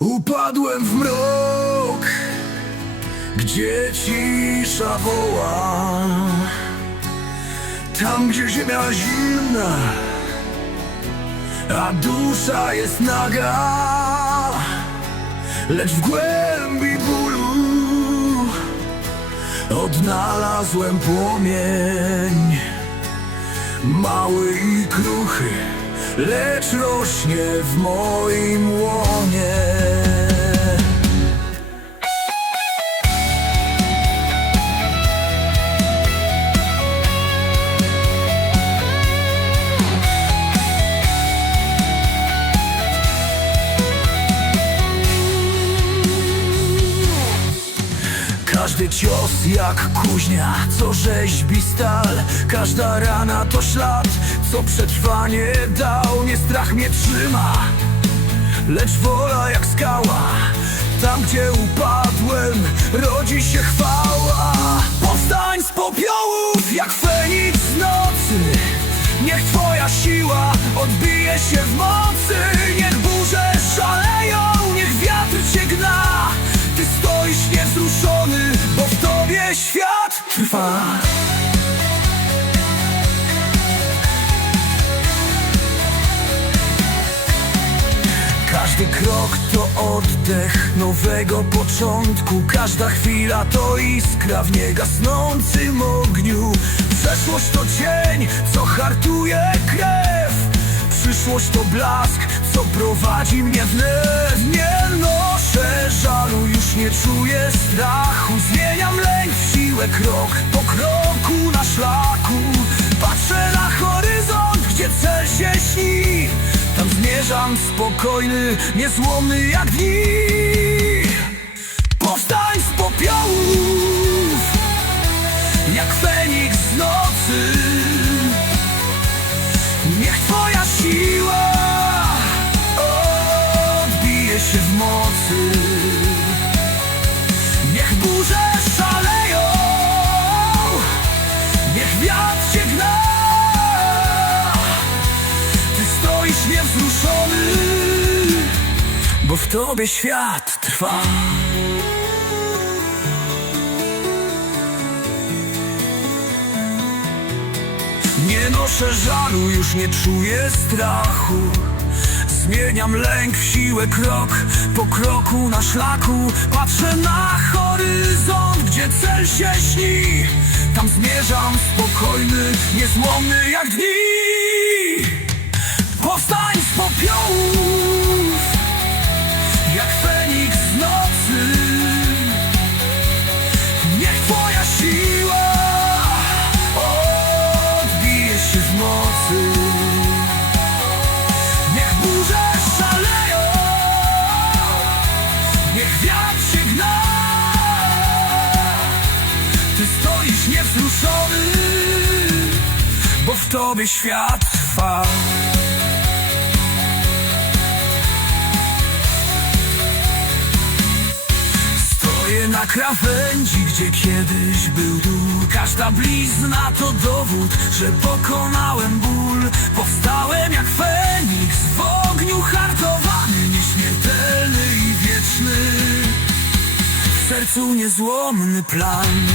Upadłem w mrok, gdzie cisza woła. Tam, gdzie ziemia zimna, a dusza jest naga. Lecz w głębi bólu odnalazłem płomień. Mały i kruchy, lecz rośnie w moim łonie. Każdy cios jak kuźnia, co rzeźbi stal. Każda rana to ślad, co przetrwanie dał. Nie strach mnie trzyma, lecz wola jak skała. Tam gdzie upadłem, rodzi się chwała. Powstań z popiołów jak feniks z nocy. Niech twoja siła odbije się w mocy trwa Każdy krok to oddech nowego początku. Każda chwila to iskra w niegasnącym ogniu. Przeszłość to cień, co hartuje krew. Przyszłość to blask, co prowadzi mnie w lew. Nie krok po kroku na szlaku. Patrzę na horyzont, gdzie cel się śni. Tam zmierzam spokojny, niezłomny jak dni. Powstań z popiołów Jak feniks z nocy. Niech twoja siła Odbije się w mocy. Niech burze Bo w tobie świat trwa. Nie noszę żalu, już nie czuję strachu. Zmieniam lęk w siłę, krok po kroku na szlaku. Patrzę na horyzont, gdzie cel się śni. Tam zmierzam spokojny, niezłomny jak dni. Powstań z popiołów w tobie świat trwa. Stoję na krawędzi, gdzie kiedyś był dół. Każda blizna to dowód, że pokonałem ból. Powstałem jak feniks w ogniu hartowany Nieśmiertelny i wieczny. W sercu niezłomny plan